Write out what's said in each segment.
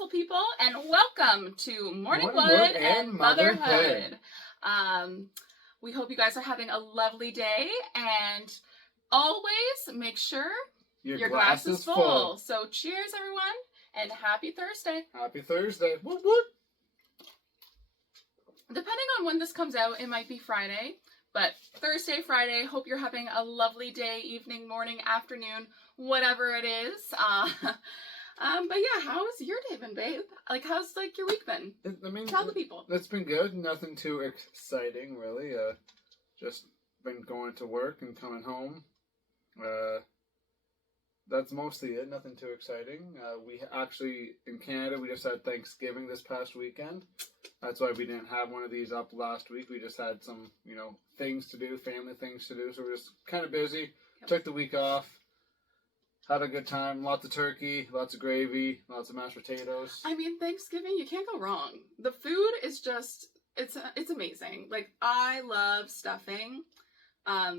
beautiful people, and welcome to Morningwood Morningwood and and Motherhood. Motherhood. We hope you guys are having a lovely day, and always make sure your glass is full. So cheers, everyone, and happy Thursday. Happy Thursday. Woot woot. Depending on when this comes out, it might be Friday, but Thursday, Friday, hope you're having a lovely day, evening, morning, afternoon, whatever it is. But yeah, how's your day been, babe? Like, how's your week been? Tell the people. It's been good. Nothing too exciting, really. Just been going to work and coming home. That's mostly it. Nothing too exciting. We actually, in Canada, we just had Thanksgiving this past weekend. That's why we didn't have one of these up last week. We just had some, things to do, family things to do. So we're just kind of busy. Yep. Took the week off. Had a good time. Lots of turkey, lots of gravy, lots of mashed potatoes. I mean, Thanksgiving, you can't go wrong. The food is just, it's amazing. Like, I love stuffing. I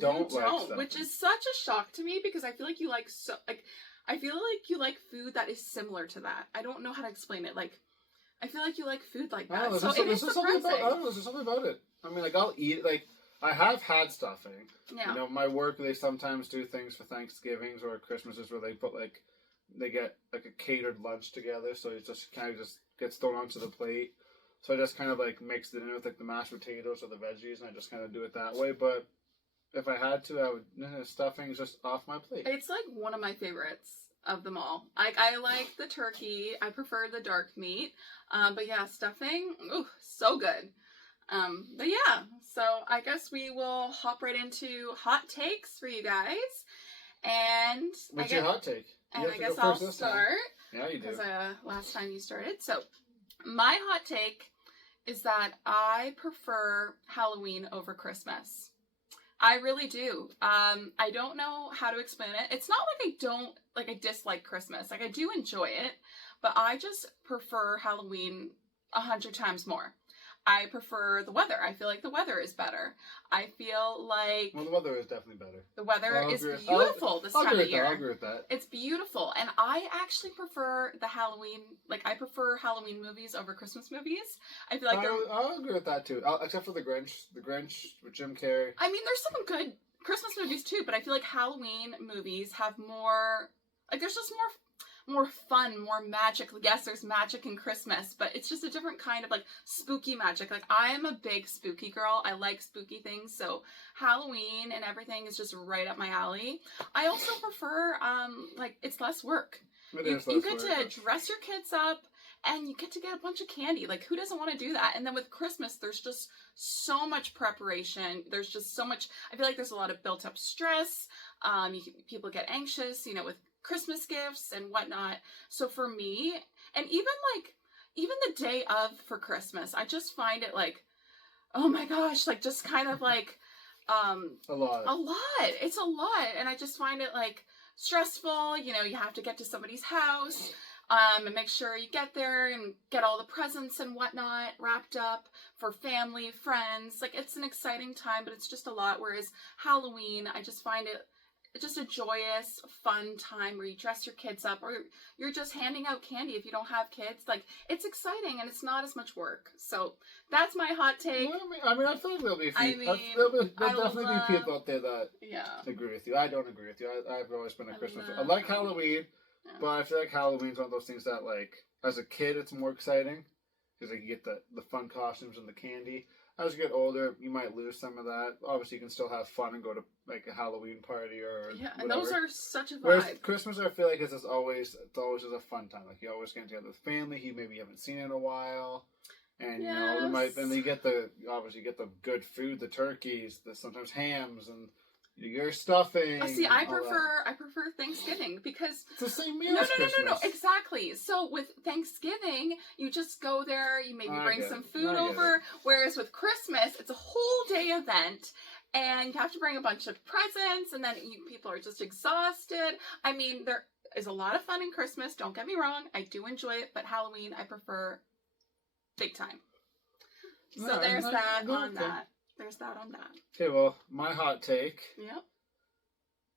don't like stuffing. Which is such a shock to me because I feel like you like food that is similar to that. I don't know how to explain it. Like, I feel like you like food like that. There's something about it. I mean, I'll eat it. Like, I have had stuffing. Yeah. My work, they sometimes do things for Thanksgivings or Christmases where they put, they get, a catered lunch together, so it just kind of just gets thrown onto the plate. So I just kind of, mix it in with, the mashed potatoes or the veggies, and I just kind of do it that way. But if I had to, I would, stuffing's just off my plate. It's, one of my favorites of them all. I like the turkey. I prefer the dark meat. But yeah, stuffing, ooh, so good. But yeah, so I guess we will hop right into hot takes for you guys. And what's your hot take? And I guess I'll start. Yeah, you do. Because last time you started. So my hot take is that I prefer Halloween over Christmas. I really do. I don't know how to explain it. It's not like I dislike Christmas. I do enjoy it, but I just prefer Halloween 100 times more. I prefer the weather. I feel like the weather is better. I feel like... Well, the weather is definitely better. The weather is beautiful this time of year. I'll agree with that. It's beautiful. And I actually prefer the Halloween... I prefer Halloween movies over Christmas movies. I feel like I'll agree with that, too. Except for The Grinch. The Grinch with Jim Carrey. I mean, there's some good Christmas movies, too. But I feel like Halloween movies have more... there's just more fun, more magic. Yes, there's magic in Christmas, but it's just a different kind of spooky magic. I am a big spooky girl. I like spooky things, so Halloween and everything is just right up my alley. I also prefer it's less work. You get to dress your kids up and you get to get a bunch of candy. Who doesn't want to do that? And then with Christmas, there's just so much preparation. There's just so much, I feel like there's a lot of built up stress. People get anxious, with Christmas gifts and whatnot. So for me, and even the day of for Christmas, I just find it oh my gosh, just kind of a lot. It's a lot. And I just find it stressful. You have to get to somebody's house, and make sure you get there and get all the presents and whatnot wrapped up for family, friends. It's an exciting time, but it's just a lot. Whereas Halloween, I just find it just a joyous, fun time where you dress your kids up, or you're just handing out candy if you don't have kids. it's exciting and it's not as much work. So that's my hot take. Well, I feel like there'll be a few. There'll definitely be people out there that agree with you. I don't agree with you. I've always been a Christmas fan. I like Halloween, but I feel like Halloween's one of those things that, as a kid, it's more exciting because you get the fun costumes and the candy. As you get older, you might lose some of that. Obviously, you can still have fun and go to a Halloween party or and those are such a vibe. Whereas Christmas, I feel like it's always just a fun time. You always get together with family who maybe you haven't seen in a while, and you get the good food, the turkeys, the sometimes hams and your stuffing. See, I prefer Thanksgiving because it's the same meal as Christmas. No, exactly. So with Thanksgiving, you just go there, you maybe bring some food over. Whereas with Christmas, it's a whole day event, and you have to bring a bunch of presents, and then people are just exhausted. I mean, there is a lot of fun in Christmas. Don't get me wrong, I do enjoy it, but Halloween I prefer big time. So there's that on that. There's that on that. Okay, well, my hot take. Yep.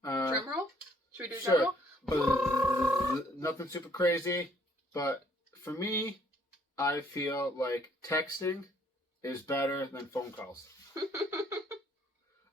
Drum roll? Should we do sure. drum roll? Nothing super crazy. But for me, I feel like texting is better than phone calls.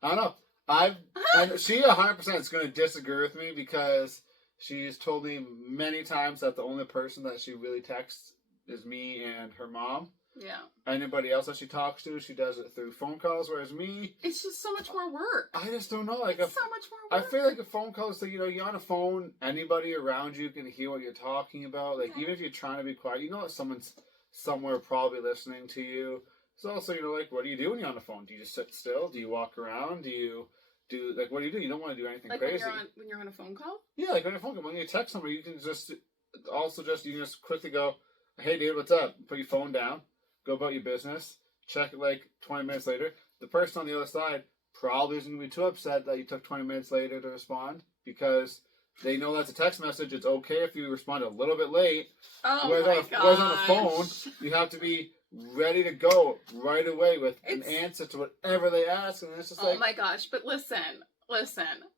I don't know. And she 100% is going to disagree with me because she's told me many times that the only person that she really texts is me and her mom. Yeah. Anybody else that she talks to, she does it through phone calls, whereas me... It's just so much more work. I just don't know. Like it's so much more work. I feel like a phone call is like, you're on a phone, anybody around you can hear what you're talking about. Like, even if you're trying to be quiet, you know that someone's somewhere probably listening to you. It's also, like, what do you do when you're on the phone? Do you just sit still? Do you walk around? Do you do, like, what do? You don't want to do anything crazy. When you're on a phone call? Yeah, like on a phone call. When you text somebody, you can just quickly go, hey, dude, what's up? Put your phone down. Go about your business. Check it like 20 minutes later. The person on the other side probably isn't going to be too upset that you took 20 minutes later to respond because they know that's a text message. It's okay if you respond a little bit late. Oh whereas on a phone, you have to be ready to go right away with an answer to whatever they ask. And it's just like... Oh my gosh, but listen.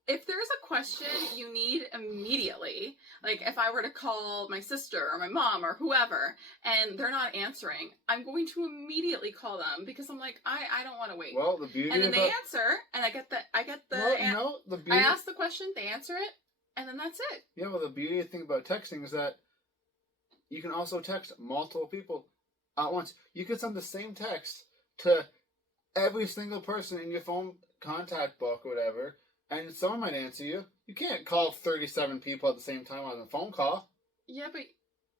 If there's a question you need immediately, like if I were to call my sister or my mom or whoever, and they're not answering, I'm going to immediately call them because I'm like, I don't want to wait. Well, the beauty and then they answer, and I get the beauty... I ask the question, they answer it, and then that's it. Yeah, well, the beauty thing about texting is that you can also text multiple people at once. You can send the same text to every single person in your phone contact book or whatever, and someone might answer you. You can't call 37 people at the same time on a phone call. Yeah, but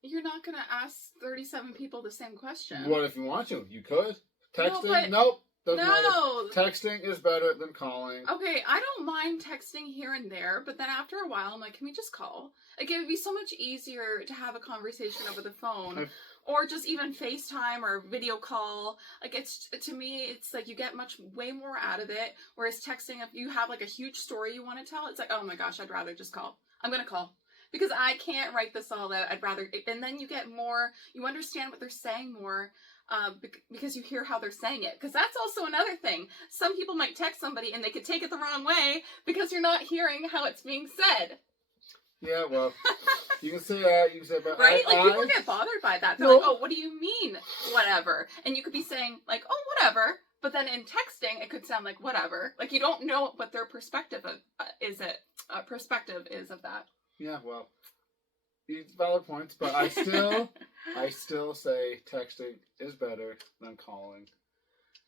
you're not going to ask 37 people the same question. What if you want to? You could. Texting? Nope. Doesn't matter. Texting is better than calling. Okay, I don't mind texting here and there, but then after a while, I'm like, can we just call? Like, it would be so much easier to have a conversation over the phone. Or just even FaceTime or video call. Like, to me, it's like you get way more out of it. Whereas texting, if you have like a huge story you want to tell, it's like, oh my gosh, I'd rather just call. I'm going to call. Because I can't write this all out. I'd rather, and then you get more, you understand what they're saying more. Because you hear how they're saying it. Because that's also another thing. Some people might text somebody and they could take it the wrong way because you're not hearing how it's being said. Yeah, well, you can say that. You can say, but right? People get bothered by that. They're like, "Oh, what do you mean, whatever?" And you could be saying like, "Oh, whatever," but then in texting, it could sound like whatever. Like you don't know what their perspective is of that. Yeah, well, these valid points, but I still say texting is better than calling.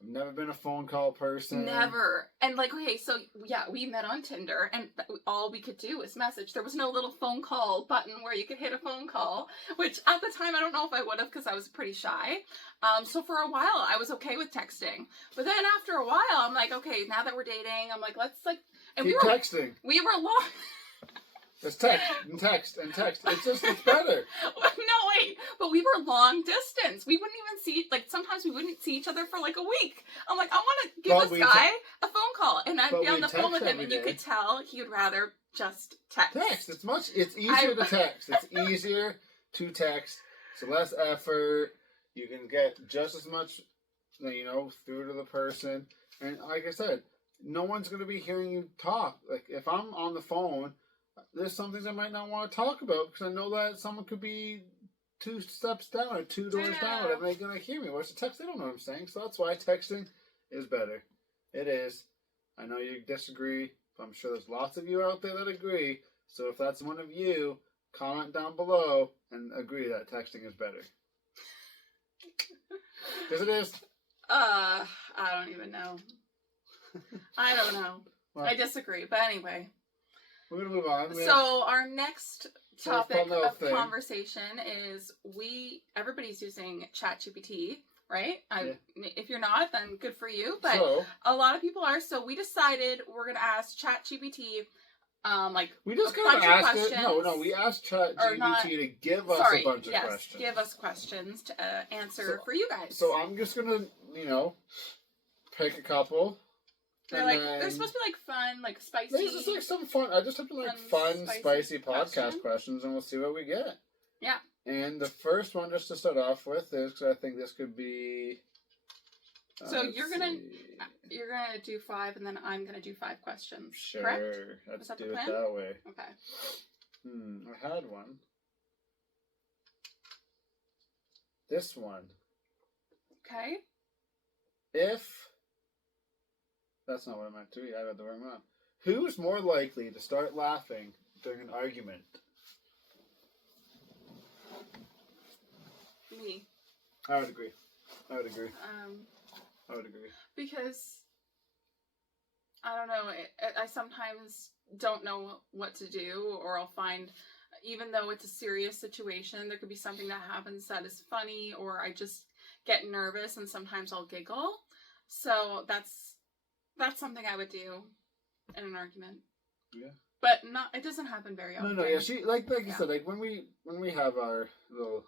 I've never been a phone call person. Never. And like, okay, so yeah, we met on Tinder and all we could do was message. There was no little phone call button where you could hit a phone call, which at the time I don't know if I would have because I was pretty shy. So for a while I was okay with texting. But then after a while I'm like, okay, now that we're dating, I'm like, let's like... And keep texting. We were long... It's text and text and text. It's better. No, wait. But we were long distance. We wouldn't even see, like, sometimes we wouldn't see each other for, like, a week. I'm like, I want to give this guy a phone call. And I'd be on the phone with him, and you could tell he would rather just text. Text. It's easier to text. It's easier to text. It's less effort. You can get just as much, through to the person. And like I said, no one's going to be hearing you talk. Like, if I'm on the phone... There's some things I might not want to talk about because I know that someone could be 2 steps down or 2 doors down and they're going to hear me. Whereas the text, they don't know what I'm saying. So that's why texting is better. It is. I know you disagree, but I'm sure there's lots of you out there that agree. So if that's one of you, comment down below and agree that texting is better. Because it is. I don't even know. I don't know. Well, I disagree. But anyway. We're going to move on. So our next topic of conversation is everybody's using ChatGPT, right? If you're not, then good for you. But a lot of people are. So we decided we're going to ask ChatGPT we just kind of asked it. No, we asked ChatGPT to give us a bunch of questions. Give us questions to answer for you guys. So I'm just going to, pick a couple. They're supposed to be fun, spicy. This is some fun. I just have to fun, spicy podcast questions, and we'll see what we get. Yeah. And the first one, just to start off with, is because I think this could be. So you're gonna do 5, and then I'm gonna do 5 questions. Sure. Correct? Let's do it that way. Okay. I had one. This one. Okay. If... That's not what I meant to read. I read the wrong one. Who's more likely to start laughing during an argument? Me. I would agree. I would agree. Because, I don't know, I sometimes don't know what to do, or I'll find, even though it's a serious situation, there could be something that happens that is funny, or I just get nervous and sometimes I'll giggle. So that's something I would do in an argument. Yeah. But it doesn't happen very often. No, yeah, she, like you said, like, when we have our little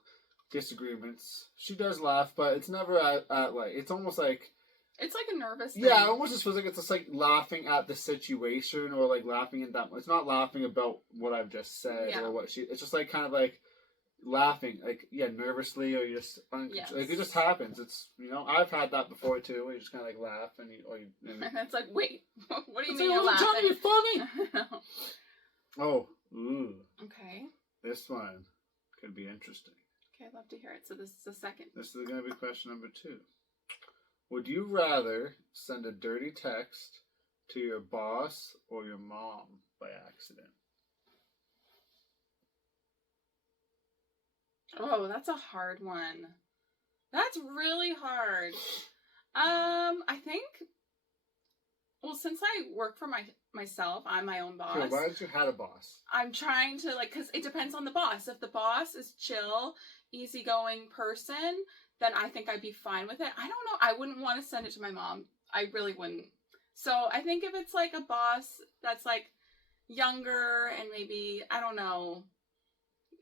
disagreements, she does laugh, but it's never at like, it's almost like... It's like a nervous thing. Yeah, it almost just feels like it's just like laughing at the situation, or like laughing at that. It's not laughing about what I've just said or what she... It's just like kind of like laughing, like, nervously, or you just... Yes. Like, it just happens. It's, I've had that before too, where you just kind of like laugh, and and it's like, wait, what do you mean you're laughing? I'm trying to be funny! Oh, ooh. Okay. This one could be interesting. Okay, I'd love to hear it. So this is the second. This is going to be question number 2. Would you rather send a dirty text to your boss or your mom by accident? Oh, that's a hard one. That's really hard. I think... Well, since I work for myself, I'm my own boss. Sure, why don't you have a boss? I'm trying to, like, because it depends on the boss. If the boss is chill, easygoing person, then I think I'd be fine with it. I don't know. I wouldn't want to send it to my mom. I really wouldn't. So I think if it's, like, a boss that's, like, younger and maybe, I don't know,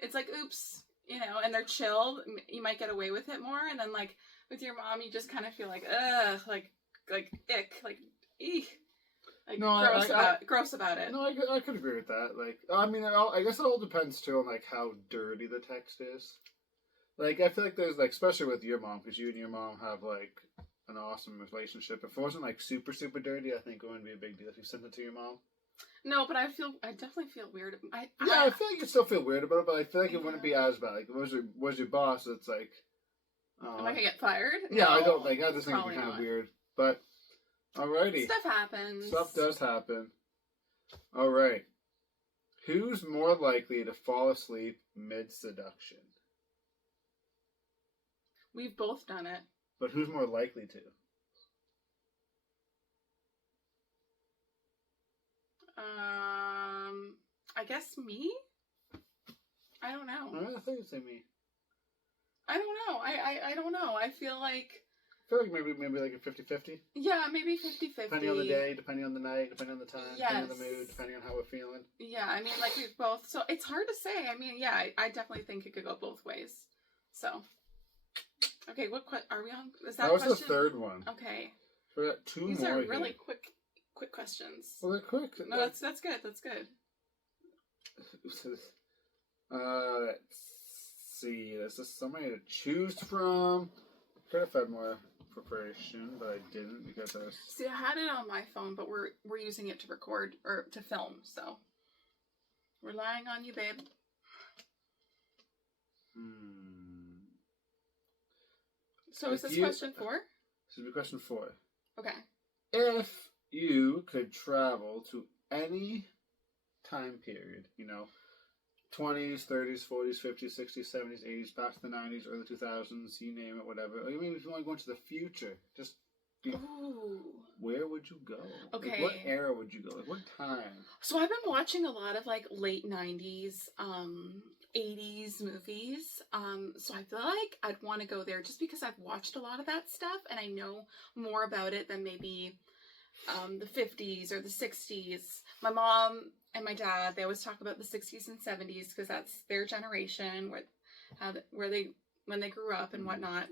it's like, oops, and they're chill, you might get away with it more. And then, like, with your mom, you just kind of feel like, ugh, like, ick, like, eek. Like, no, gross about it. No, I could agree with that. Like, I mean, I guess it all depends, too, on, like, how dirty the text is. Like, I feel like there's, like, especially with your mom, because you and your mom have, like, an awesome relationship. If it wasn't, like, super, super dirty, I think it wouldn't be a big deal if you sent it to your mom. No, but I definitely feel weird. I feel like you still feel weird about it, but I feel like it wouldn't be as bad. Like, was your boss, it's like... am I gonna get fired? Yeah, no, I don't think. I just think it'd be kind of weird. But, alrighty. Stuff happens. Stuff does happen. Alright. Who's more likely to fall asleep mid-seduction? We've both done it. But who's more likely to? I guess me? I don't know. I thought you'd say me. I don't know. I don't know. I feel like maybe like a 50-50? Yeah, maybe 50-50. Depending on the day, depending on the night, depending on the time, depending on the mood, depending on how we're feeling. Yeah, I mean, like, we've both... So, it's hard to say. I mean, yeah, I definitely think it could go both ways. So... Okay, what are we on? Is that was question? The third one. Okay. So we got 2 These more are really here. quick questions. Well, they're quick. No, that's good. That's good. Let's see. There's just so many to choose from. Could have had more preparation, but I didn't because I was... See, I had it on my phone, but we're using it to record or to film, so relying on you, babe. So is this question 4? This is question 4. Okay. If you could travel to any time period, 20s, 30s, 40s, 50s, 60s, 70s, 80s, back to the 90s, early 2000s, you name it, whatever. Or even if you want to go into the future, just... Ooh. Where would you go? Okay. Like, what era would you go? Like, what time? So I've been watching a lot of, like, late 90s, 80s movies. So I feel like I'd want to go there just because I've watched a lot of that stuff and I know more about it than maybe the 50s or the 60s. My mom and my dad, they always talk about the 60s and 70s because that's their generation, when they grew up and whatnot.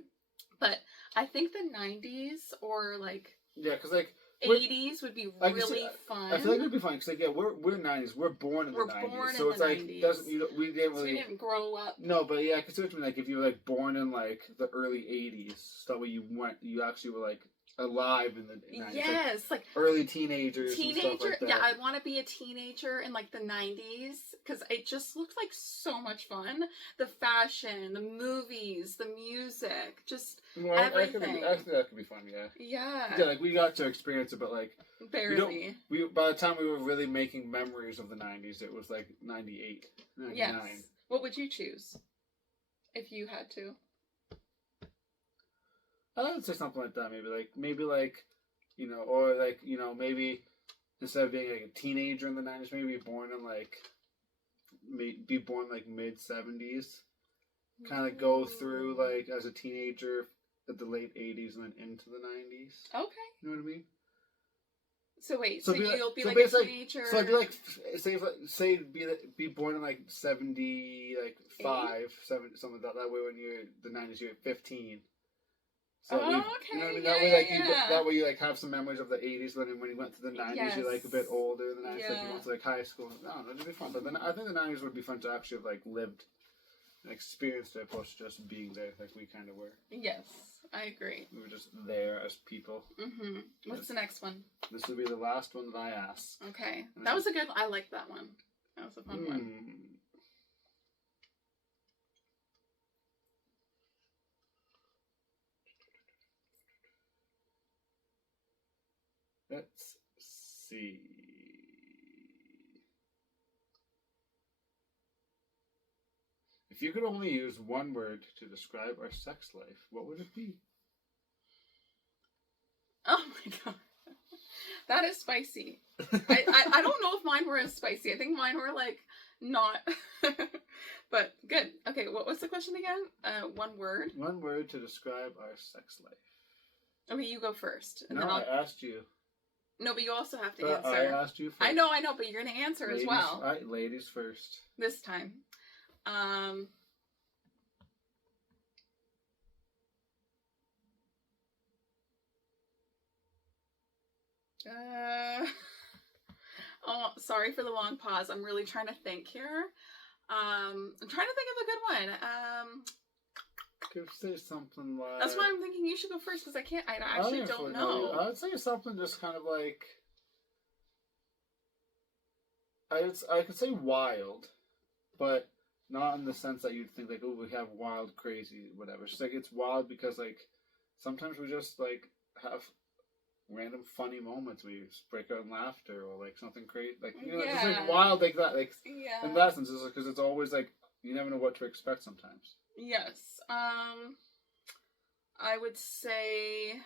But I think the 90s or, like... Yeah, because, like... 80s would be really fun. I feel like it would be fun because, like, yeah, we're 90s. We're born in the 90s. So it's like, 90s. We didn't really... So we didn't grow up. No, but yeah, because like, if you were, like, born in, like, the early 80s, so that way you actually were, like, alive in the 90s. Yes, like early teenagers and stuff like that. Yeah, I want to be a teenager in like the 90s because it just looked like so much fun. The fashion, the movies, the music, just everything. I think that could be fun, yeah. Yeah. Yeah, like we got to experience it, but like barely. By the time we were really making memories of the 90s, it was like 98, 99. Yes. What would you choose if you had to? I would say something like that. Maybe like, you know, or like, you know, maybe instead of being like a teenager in the 90s, maybe be born like mid 70s. Kind of go through like as a teenager at the late 80s and then into the 90s. Okay. You know what I mean? So wait, so you'll be like a teenager. So I'd be like, say be born in like 75, 70, something like that. That way when you're the 90s, you're 15. So okay. You know what I mean? That way, like that way you like have some memories of the 80s. When you went to the 90s, you're like a bit older in the 90s. Like you went to like high school. I don't know, it'd be fun. But then I think the 90s would be fun to actually have like lived and experienced it, opposed to just being there, like we kind of were. Yes, I agree. We were just there as people. Mm-hmm. What's the next one? This will be the last one that I asked. Okay, that was a good. I like that one. That was a fun one. Let's see. If you could only use one word to describe our sex life, what would it be? Oh my god. That is spicy. I don't know if mine were as spicy. I think mine were like not. But good. Okay, what was the question again? One word? One word to describe our sex life. Okay, you go first. And then I asked you. No, but you also have to answer. I asked you first. I know, but you're going to answer as well. All right, ladies first. This time. Oh, sorry for the long pause. I'm really trying to think here. I'm trying to think of a good one. Could say something like... That's why I'm thinking you should go first, because I actually don't know. I'd say something just kind of like... I could say wild, but not in the sense that you'd think like, oh, we have wild, crazy, whatever. It's just like, it's wild because like, sometimes we just like have random funny moments where you just break out in laughter or like something crazy, like, you know, just like wild like that, like, in that sense, because it's always like, you never know what to expect sometimes. Yes. I would say,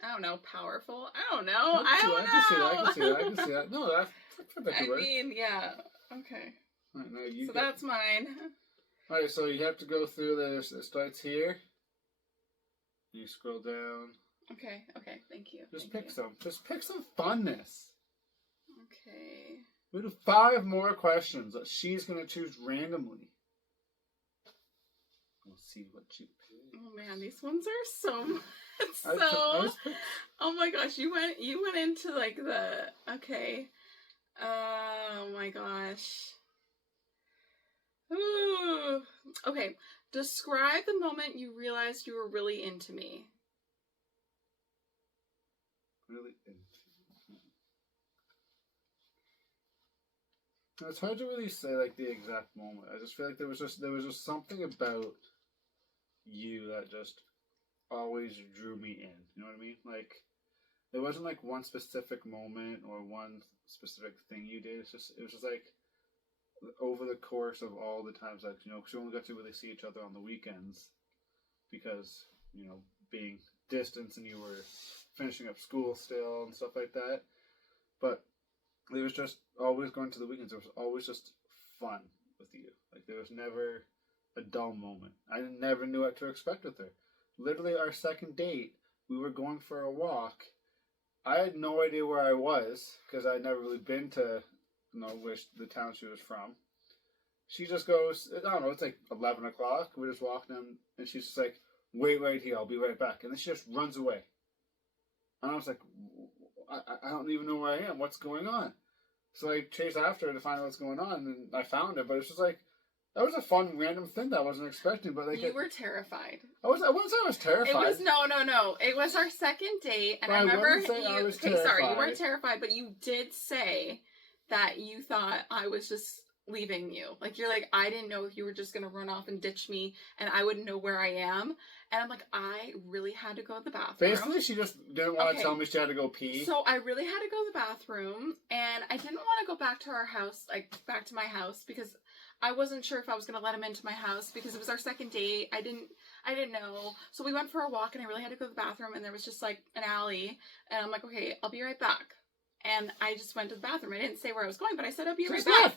I don't know, powerful? I don't know. I can see that. No, that's a good word. I mean, yeah. Okay. Right, now so that's mine. Alright, so you have to go through this. It starts here. You scroll down. Okay, thank you. Just pick some funness. Okay. We do 5 more questions that she's going to choose randomly. We'll see what you pick. Oh man, these ones are so... oh my gosh, you went into like the... Okay. Oh my gosh. Ooh. Okay. Describe the moment you realized you were really into me. Really into me. It's hard to really say like the exact moment. I just feel like there was just something about you that just always drew me in. You know what I mean? Like, there wasn't like one specific moment or one specific thing you did. It was just like over the course of all the times that, you know, because we only got to really see each other on the weekends because, you know, being distance and you were finishing up school still and stuff like that. But it was just always going to the weekends. There was always just fun with you. Like, there was never a dull moment. I never knew what to expect with her. Literally, our second date, we were going for a walk. I had no idea where I was because I'd never really been to, you know, the town she was from. She just goes, I don't know, it's like 11 o'clock. We're just walking down, and she's just like, wait right here, I'll be right back. And then she just runs away. And I was like, I don't even know where I am. What's going on? So I chased after her to find out what's going on, and I found it. But it's just like, that was a fun, random thing that I wasn't expecting. But like, you were terrified. I wouldn't say I was terrified. It was no. It was our second date, and I remember I was terrified. Sorry, you weren't terrified, but you did say that you thought I was just leaving you. Like, you're like, I didn't know if you were just gonna run off and ditch me, and I wouldn't know where I am. And I'm like, I really had to go to the bathroom. Basically, she just didn't want to tell me she had to go pee. So I really had to go to the bathroom, and I didn't want to go back to our house, like back to my house, because I wasn't sure if I was gonna let him into my house because it was our second date. I didn't know. So we went for a walk, and I really had to go to the bathroom, and there was just like an alley, and I'm like, okay, I'll be right back. And I just went to the bathroom. I didn't say where I was going, but I said I'll be right back.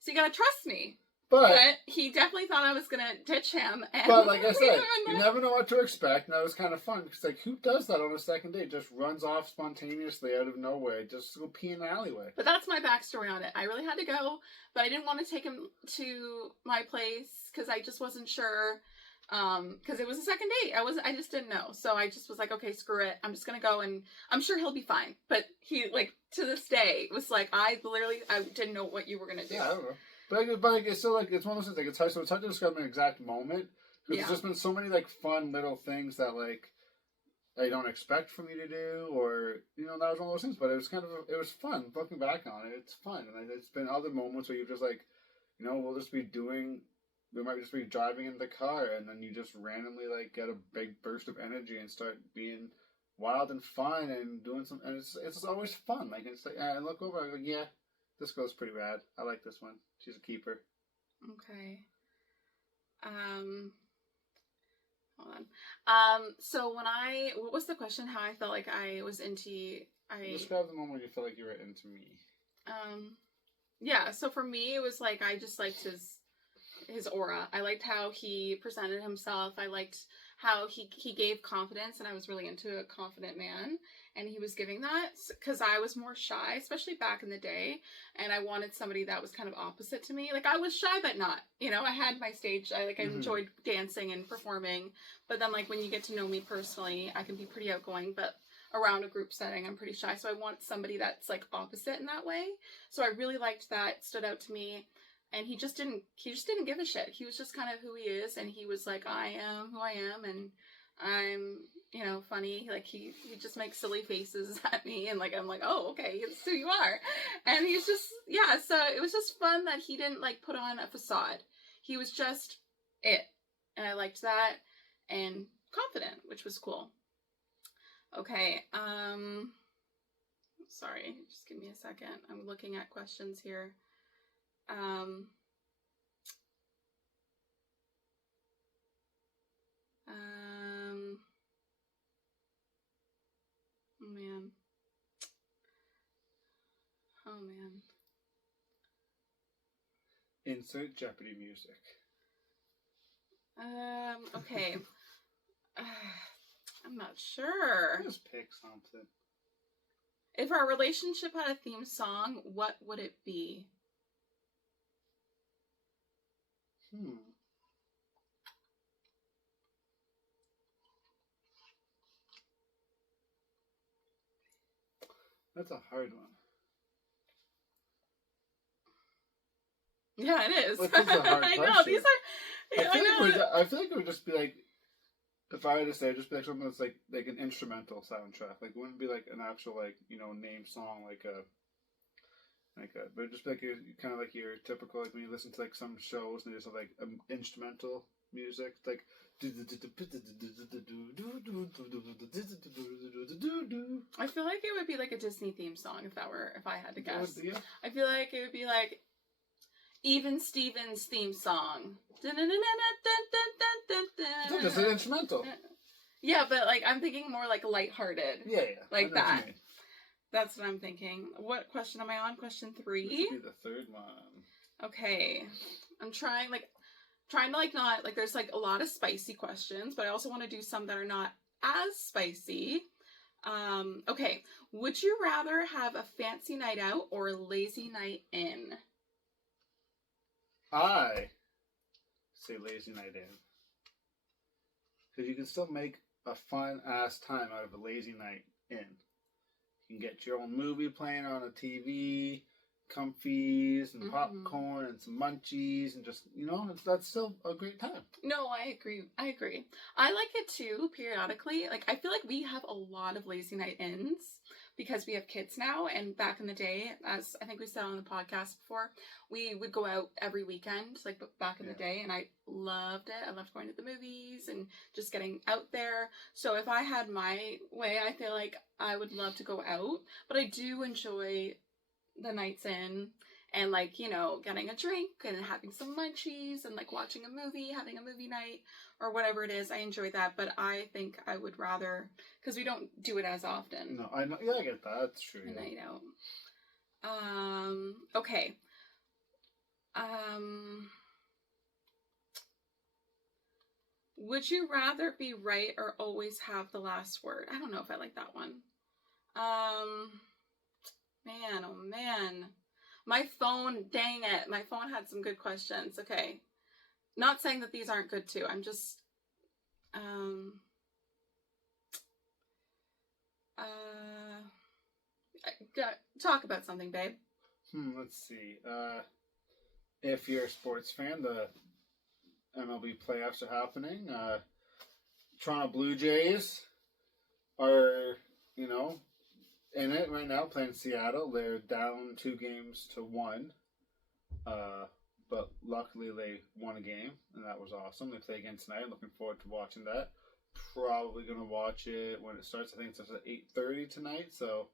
So you gotta trust me. But he definitely thought I was gonna ditch him. And but like I said, you never know what to expect, and that was kind of fun. Because like, who does that on a second date? Just runs off spontaneously out of nowhere, just go pee in the alleyway. But that's my backstory on it. I really had to go, but I didn't want to take him to my place because I just wasn't sure. Because it was a second date. I just didn't know. So I just was like, okay, screw it. I'm just gonna go, and I'm sure he'll be fine. But he, like, to this day was like, I didn't know what you were gonna do. Yeah, I don't know. But it's still like, it's one of those things, like, it's hard to describe an exact moment. Because there's just been so many, like, fun little things that, like, I don't expect from you to do, or, you know, that was one of those things. But it was it was fun. Looking back on it, it's fun. And it's been other moments where you've just, like, you know, we might just be driving in the car, and then you just randomly, like, get a big burst of energy and start being wild and fun and doing some, and it's always fun. Like, it's like, I look over, I go, yeah, this girl's pretty rad. I like this one. She's a keeper. Okay. Hold on. So what was the question? How I felt like I was into, Describe the moment you felt like you were into me. Yeah, so for me, it was like, I just liked his aura. I liked how he presented himself. I liked how he gave confidence, and I was really into a confident man, and he was giving that because I was more shy, especially back in the day, and I wanted somebody that was kind of opposite to me. Like, I was shy, but not, you know, I had my stage. I enjoyed dancing and performing, but then, like, when you get to know me personally, I can be pretty outgoing, but around a group setting, I'm pretty shy. So I want somebody that's, like, opposite in that way. So I really liked that. It stood out to me. And he just didn't give a shit. He was just kind of who he is, and he was like, I am who I am, and I'm, you know, funny. Like, he just makes silly faces at me, and, like, I'm like, oh, okay, that's who you are. And he's just, yeah, so it was just fun that he didn't, like, put on a facade. He was just it. And I liked that, and confident, which was cool. Okay, sorry, just give me a second. I'm looking at questions here. Oh man. Insert Jeopardy music. Okay. I'm not sure. Just pick something. If our relationship had a theme song, what would it be? That's a hard one. Yeah, it is. This is a hard question. I know, these are... I feel like it would just be like, if I were to say, it'd just be like something that's like an instrumental soundtrack. Like, it wouldn't be like an actual, like, you know, name song, but it'd just be like kind of like your typical, like, when you listen to like some shows and they just have like instrumental music, it's like. I feel like it would be like a Disney theme song if I had to guess. Yeah. I feel like it would be like Even Stevens theme song. It's just an instrumental. Yeah, but like I'm thinking more like lighthearted. Yeah. Like that. That's what I'm thinking. What question am I on? Question 3? This should be the third one. Okay. I'm trying to like not like there's like a lot of spicy questions, but I also want to do some that are not as spicy. Okay. Would you rather have a fancy night out or a lazy night in? I say lazy night in. Because you can still make a fun ass time out of a lazy night in. You can get your own movie playing on a TV. comfies and popcorn and some munchies and just, that's still a great time. No, I agree. I like it too, periodically. Like, I feel like we have a lot of lazy night ins because we have kids now, and back in the day, as I think we said on the podcast before, we would go out every weekend, like back in the day, and I loved it. I loved going to the movies and just getting out there. So if I had my way, I feel like I would love to go out, but I do enjoy the nights in and, like, getting a drink and having some munchies and, like, watching a movie, having a movie night or whatever it is. I enjoy that, but I think I would rather, because we don't do it as often. No, I know. Yeah, I get that. That's true. A night out. Okay. Would you rather be right or always have the last word? I don't know if I like that one. Man, oh man. My phone, dang it. My phone had some good questions. Okay. Not saying that these aren't good too. I'm just, talk about something, babe. Let's see. If you're a sports fan, the MLB playoffs are happening. Toronto Blue Jays are, in it right now, playing Seattle. They're down 2-1. But luckily they won a game, and that was awesome. They play again tonight. Looking forward to watching that. Probably going to watch it when it starts. I think it starts at 8:30 tonight, so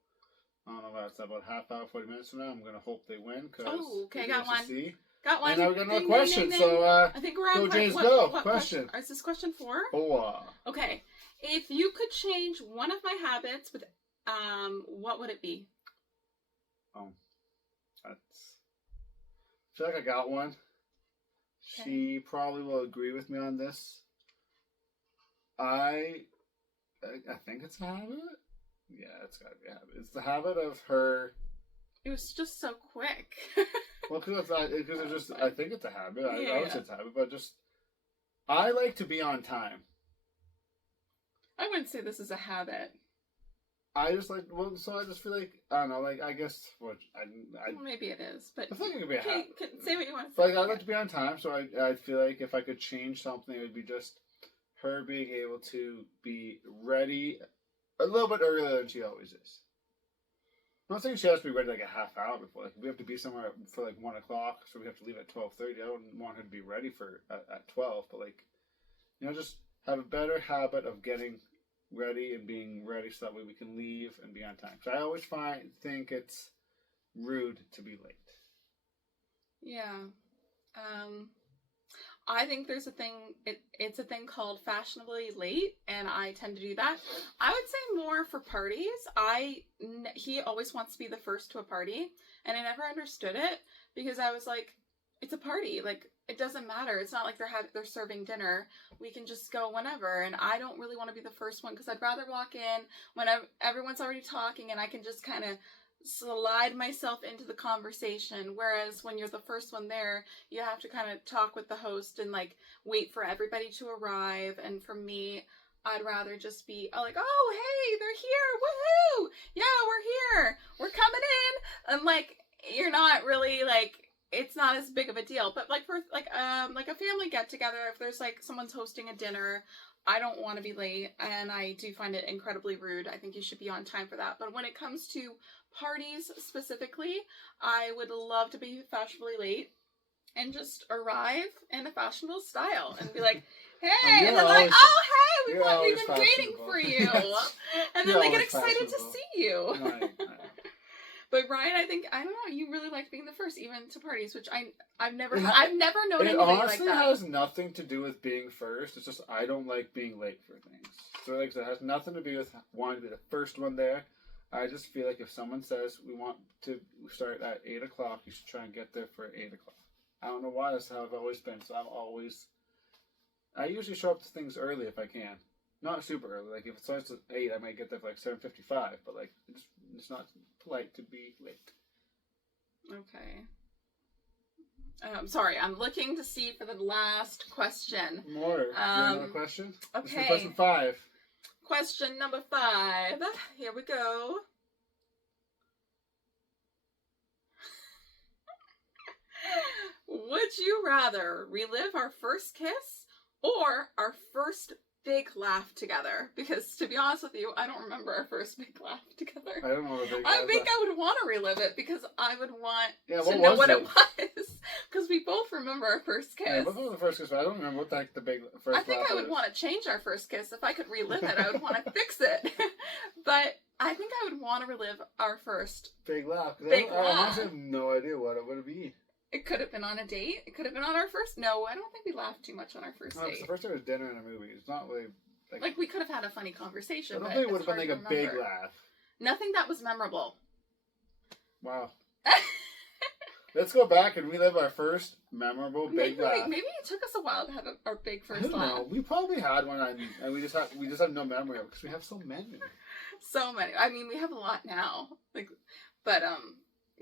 I don't know if that's about half hour, 40 minutes from now. I'm going to hope they win. Okay, got one. Got one. And now we got another question, so I think we're on. Go Jays, go. Question. Is this question 4? 4. Okay. If you could change one of my habits with what would it be? I feel like I got one. Okay. She probably will agree with me on this. I think it's a habit. Yeah, it's gotta be a habit. It's the habit of her. It was just so quick. Well, because I think it's a habit. I would say it's a habit, but I like to be on time. I wouldn't say this is a habit. I just like, so I just feel like, I don't know, like, I guess, well, maybe it is, but I think it could be a habit. Say what you want to say. But, like, I like to be on time, so I feel like if I could change something, it would be just her being able to be ready a little bit earlier than she always is. I'm not saying she has to be ready like a half hour before. Like, we have to be somewhere for like 1 o'clock, so we have to leave at 12:30. I don't want her to be ready for at 12, but like, just have a better habit of getting ready and being ready so that way we can leave and be on time. So I always think it's rude to be late. Yeah. I think there's a thing, it's a thing called fashionably late, and I tend to do that. I would say more for parties. He always wants to be the first to a party, and I never understood it, because I was like, it's a party, like, it doesn't matter. It's not like they're serving dinner. We can just go whenever, and I don't really want to be the first one, because I'd rather walk in when everyone's already talking, and I can just kind of slide myself into the conversation, whereas when you're the first one there, you have to kind of talk with the host and like wait for everybody to arrive. And for me, I'd rather just be like, oh hey, they're here, woohoo, yeah, we're here, we're coming in, and like, you're not really like, it's not as big of a deal. But like for like a family get together, if there's like someone's hosting a dinner, I don't want to be late, and I do find it incredibly rude. I think you should be on time for that. But when it comes to parties specifically, I would love to be fashionably late and just arrive in a fashionable style and be like, hey, and they're like, oh hey, we've been waiting for you. And then they get excited to see you. Right. But Ryan, I don't know, you really like being the first, even to parties, which I've never known anything like that. It honestly has nothing to do with being first. It's just I don't like being late for things. So like it has nothing to do with wanting to be the first one there. I just feel like if someone says we want to start at 8 o'clock, you should try and get there for 8 o'clock. I don't know why, that's how I've always been. So I usually show up to things early if I can. Not super early. Like if it starts at 8, I might get there for like 7:55. But like it's not polite to be late. Okay. Sorry, I'm looking to see for the last question. More. Do you have another question? Okay. This is question 5. Question number 5. Here we go. Would you rather relive our first kiss or our first big laugh together? Because to be honest with you, I don't remember our first big laugh together. I don't know what a big I think I would want to relive it because I would want to know what it was. Because we both remember our first kiss. Yeah, what was the first kiss? I don't remember what the big first laugh I think I would want to change our first kiss. If I could relive it, I would want to fix it. But I think I would want to relive our first big laugh. Big laugh. I honestly have no idea what it would be. It could have been on a date. It could have been on our first. No, I don't think we laughed too much on our first date. The first time was dinner and a movie. It's not really like we could have had a funny conversation. I don't think it would have been like a big laugh. Nothing that was memorable. Wow. Let's go back and relive our first memorable big laugh. Maybe it took us a while to have our big first laugh. No, we probably had one, and we just have no memory of it because we have so many. So many. I mean, we have a lot now.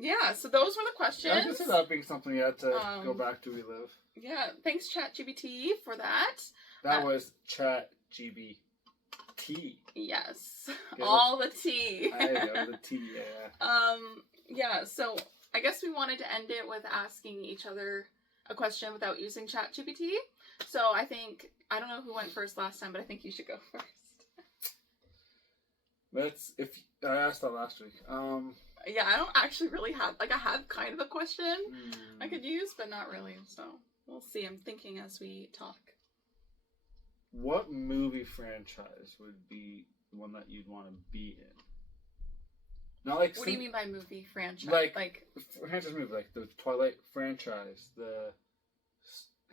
Yeah. So those were the questions. I can see that being something you had to go back to relive. Yeah. Thanks, ChatGPT, for that. That was ChatGPT. Yes. All the tea. I know the tea. Yeah. Yeah. So I guess we wanted to end it with asking each other a question without using ChatGPT. So I don't know who went first last time, but I think you should go first. I asked that last week. Yeah, I don't actually really have, I have kind of a question I could use, but not really, so we'll see. I'm thinking as we talk. What movie franchise would be the one that you'd want to be in? Not like. What do you mean by movie franchise? Like franchise movie, like the Twilight franchise, the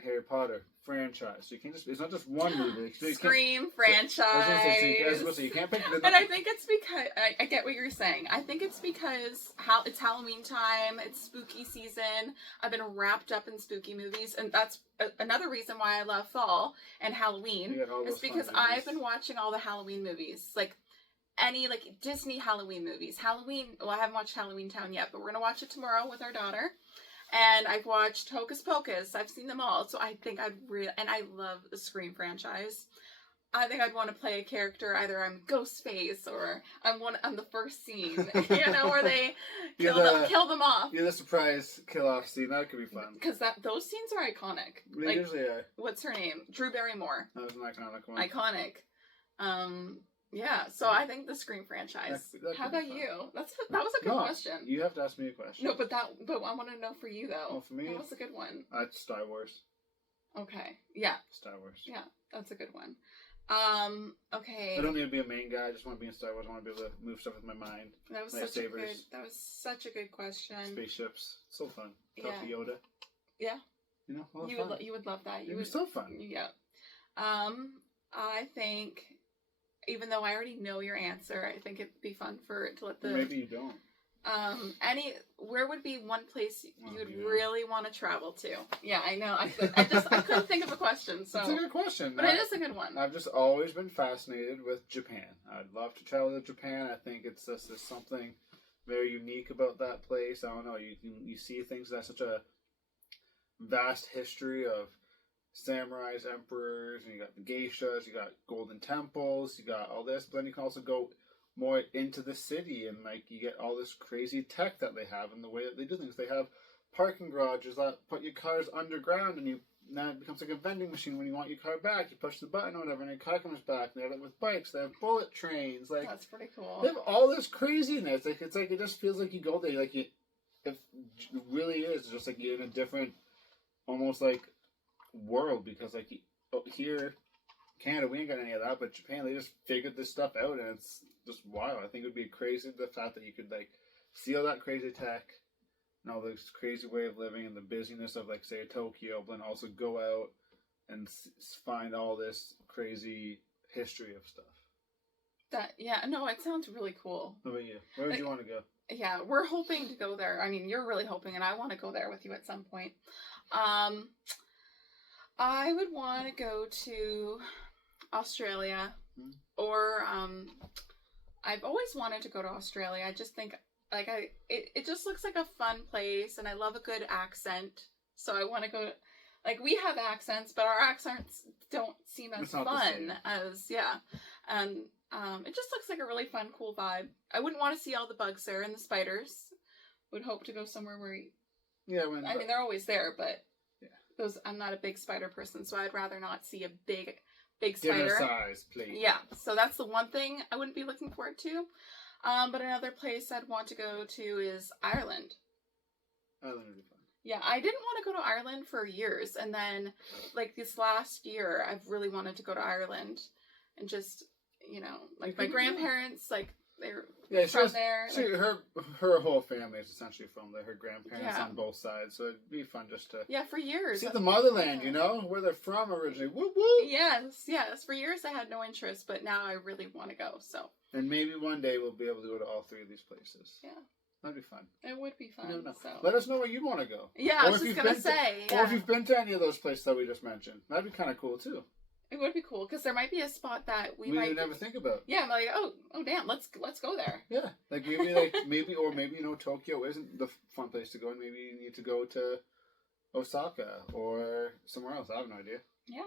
Harry Potter franchise. So you can't it's not just one movie. Scream franchise. You can't pick the. And I think it's because I get what you're saying. I think it's because it's Halloween time. It's spooky season. I've been wrapped up in spooky movies, and that's another reason why I love fall and Halloween. Is because I've been watching all the Halloween movies, any Disney Halloween movies. Halloween. Well, I haven't watched Halloween Town yet, but we're gonna watch it tomorrow with our daughter. And I've watched Hocus Pocus. I've seen them all. So I think and I love the Scream franchise. I think I'd want to play a character. Either I'm Ghostface or I'm the first scene, where they kill them off. Yeah, the surprise kill off scene. That could be fun. Because those scenes are iconic. They usually are. What's her name? Drew Barrymore. That was an iconic one. Iconic. Yeah, so I think the Scream franchise. How about you? That was a good question. You have to ask me a question. No, but I want to know for you though. Well, for me, that was a good one. That's Star Wars. Okay. Yeah. Star Wars. Yeah, that's a good one. Okay. I don't need to be a main guy. I just want to be in Star Wars. I want to be able to move stuff with my mind. That was such a good question. Spaceships, so fun. Talk to Yoda. Yeah. You would love that. It'd be so fun. Yeah. I think. Even though I already know your answer, I think it'd be fun to let the... Maybe you don't. Where would be one place you'd really want to travel to? Yeah, I know. I couldn't think of a question, so... It's a good question. But it is a good one. I've just always been fascinated with Japan. I'd love to travel to Japan. I think it's just there's something very unique about that place. I don't know. You see things that have such a vast history of samurais, emperors, and you got the geishas, you got golden temples, you got all this, but then you can also go more into the city and you get all this crazy tech that they have and the way that they do things. They have parking garages that put your cars underground and now it becomes like a vending machine. When you want your car back, you push the button or whatever and your car comes back. They have it with bikes, they have bullet trains. That's pretty cool. They have all this craziness. It just feels like you go there, it really is just you're in a different, almost world, because here Canada we ain't got any of that, but Japan they just figured this stuff out and it's just wild. I think it would be crazy the fact that you could see all that crazy tech and all this crazy way of living and the busyness of say Tokyo, but then also go out and find all this crazy history of stuff. It sounds really cool. What about you? Where would you want to go? Yeah, we're hoping to go there. I mean, you're really hoping, and I want to go there with you at some point. I would want to go to Australia, or I've always wanted to go to Australia. I just think it just looks like a fun place, and I love a good accent. So I want to go. We have accents, but our accents don't seem as fun as and it just looks like a really fun, cool vibe. I wouldn't want to see all the bugs there and the spiders. Would hope to go somewhere where Yeah, I mean, they're always there, but those, I'm not a big spider person, so I'd rather not see a big spider. Dinner size, please. Yeah, so that's the one thing I wouldn't be looking forward to. But another place I'd want to go to is Ireland. Ireland would be fun. Yeah, I didn't want to go to Ireland for years, and then, like, this last year, I've really wanted to go to Ireland, and just, you know, like, my grandparents, like, they're from there. Her whole family is essentially from there, her grandparents on both sides, so it'd be fun just to... Yeah, for years. See the motherland, you know, where they're from originally. Woo woo! Yes. For years I had no interest, but now I really want to go, so... And maybe one day we'll be able to go to all three of these places. Yeah. That'd be fun. It would be fun. So. Let us know where you want to go. Yeah, I was just going to say. Or if you've been to any of those places that we just mentioned. That'd be kind of cool, too. It would be cool, because there might be a spot that we might never think about. Yeah, I'm like, oh damn, let's go there. Yeah, like maybe you know, Tokyo isn't the fun place to go, and maybe you need to go to Osaka or somewhere else. I have no idea. Yeah.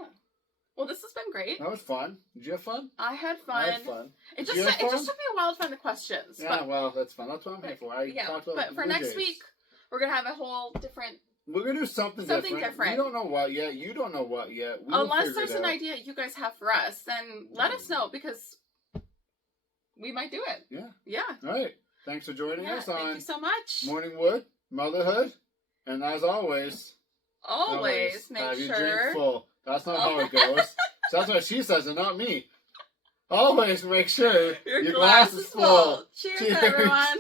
Well, this has been great. That was fun. Did you have fun? I had fun. It just took me a while to find the questions. Yeah, well, that's fun. That's what I'm here for. But for next week, we're gonna have a whole different. We're gonna do something different. We don't know what yet. You don't know what yet. Unless there's an idea you guys have for us, then let us know, because we might do it. Yeah. Yeah. All right. Thanks for joining us on Thank you so much. Morningwood, Motherhood, and as always make sure your drink full. That's not how it goes. So that's what she says and not me. Always make sure your glass is full. Cheers, everyone.